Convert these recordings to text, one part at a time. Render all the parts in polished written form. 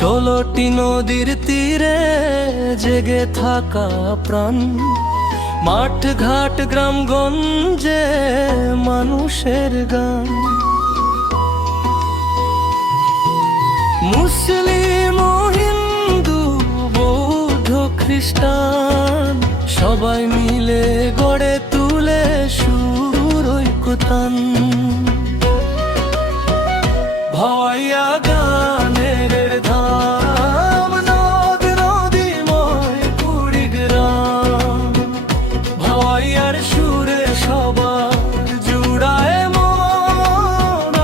16টি নদীর তীরে জেগে থাকা প্রাণ, মাঠ ঘাট গ্রামগঞ্জে মানুষের গান। মুসলিম ও হিন্দু, বৌদ্ধ খ্রিস্টান, সবাই মিলে গড়ে তুলে সুর ঐকতান। ভাওয়াইয়া গানের ধাম, নদ নদীময় কুড়িগ্রাম। ভাওয়াইয়ার সুরে সবার জুড়ায় মন,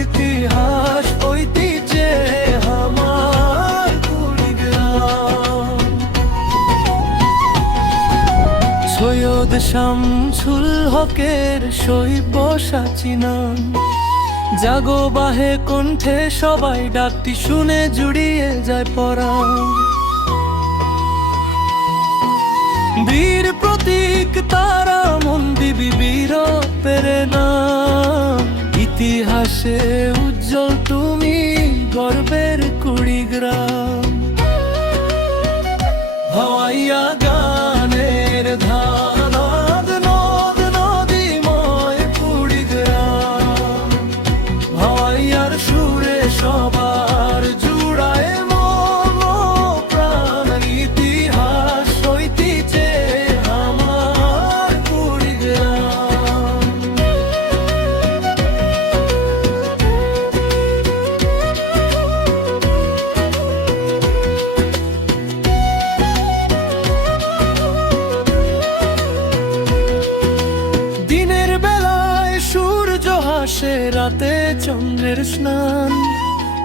ইতিহাস ঐতিহ্যে আমার কুড়িগ্রাম। সৈয়দ শামসুল হকের সব্যসাচী নাম, জাগো বাহে কণ্ঠে সবাই ডাকটি শুনে জুড়িয়ে যায় পরাণ। বীর প্রতীক তারা মন্দিবি বীর প্রেরণা, ইতিহাসে উজ্জ্বল তুমি গর্বের কুড়িগ্রাম। ভাওয়াইয়া গানের ধান, নদ নদীময় কুড়িগ্রাম। ভাওয়াইয়ার সুরে সবার জুড়ায় মন প্রাণ, ইতিহাস ঐতিহ্যে আমার কুড়িগ্রাম। দিনের বেলায় সূর্য হাসে, রাতে চন্দ্রের স্নান।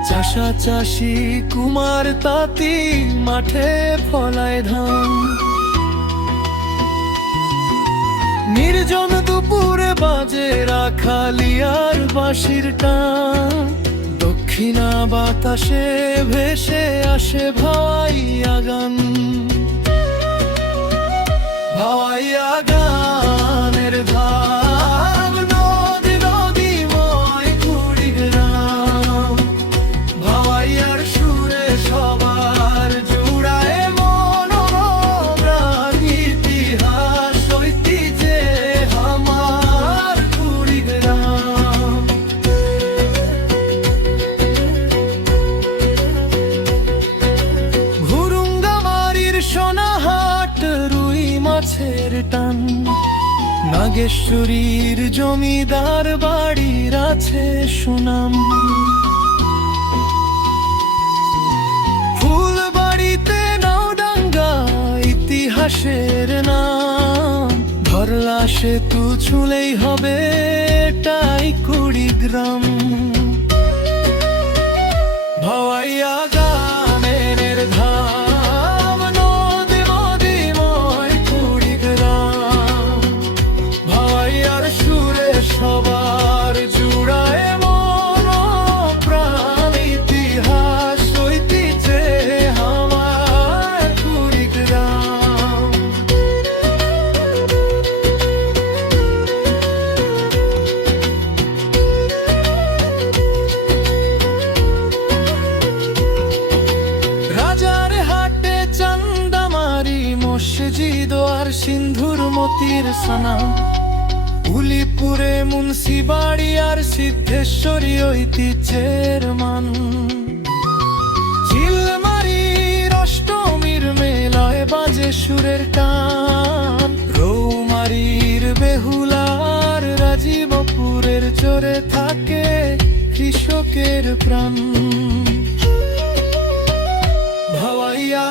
চাষা চাষি কুমার তাঁতি মাঠে ফলায় ধান। নির্জন দুপুরে বাজে রাখালিয়ার বাঁশির টান। দক্ষিণা বাতাসে ভেসে আসে ভাওয়াইয়া গান। ভাওয়াইয়া গানের ধাম, নদ নদীময় কুড়িগ্রাম। ভাওয়াইয়ার সুরে সবার জুড়ায় মন প্রাণ, ইতিহাস ঐতিহ্যে আমার কুড়িগ্রাম। ঘুরুঙ্গামারির সোনাহাট, রুই মাছের টান। নাগেশ্বরীর জমিদার বাড়ির আছে সুনাম। ফুলবাড়িতে নাওডাঙ্গা, ইতিহাসের নাম। ধরলা সেতু ছুঁলেই হবে এটাই কুড়িগ্রাম। ভাওয়াইয়া গানের ধাম, নদ নদীময় কুড়িগ্রাম। ভাওয়াইয়ার সুরে সবার জুড়ায় মন প্রাণ, ইতিহাস ঐতিহ্যে আমার কুড়িগ্রাম। রাজার হাটে চান্দামারি, মসজিদ আর সিন্ধুর মতির সানা। উলিপুরে মুন্সিবাড়ি আর সিদ্ধেশ্বরী ঐতিহ্যের মান। চিলমারির অষ্টমীর মেলায় বাজে সুরের টান। রৌমারির বেহুলার রাজীবপুরের চরে থাকে কৃষকের প্রাণ। ভাওয়াইয়া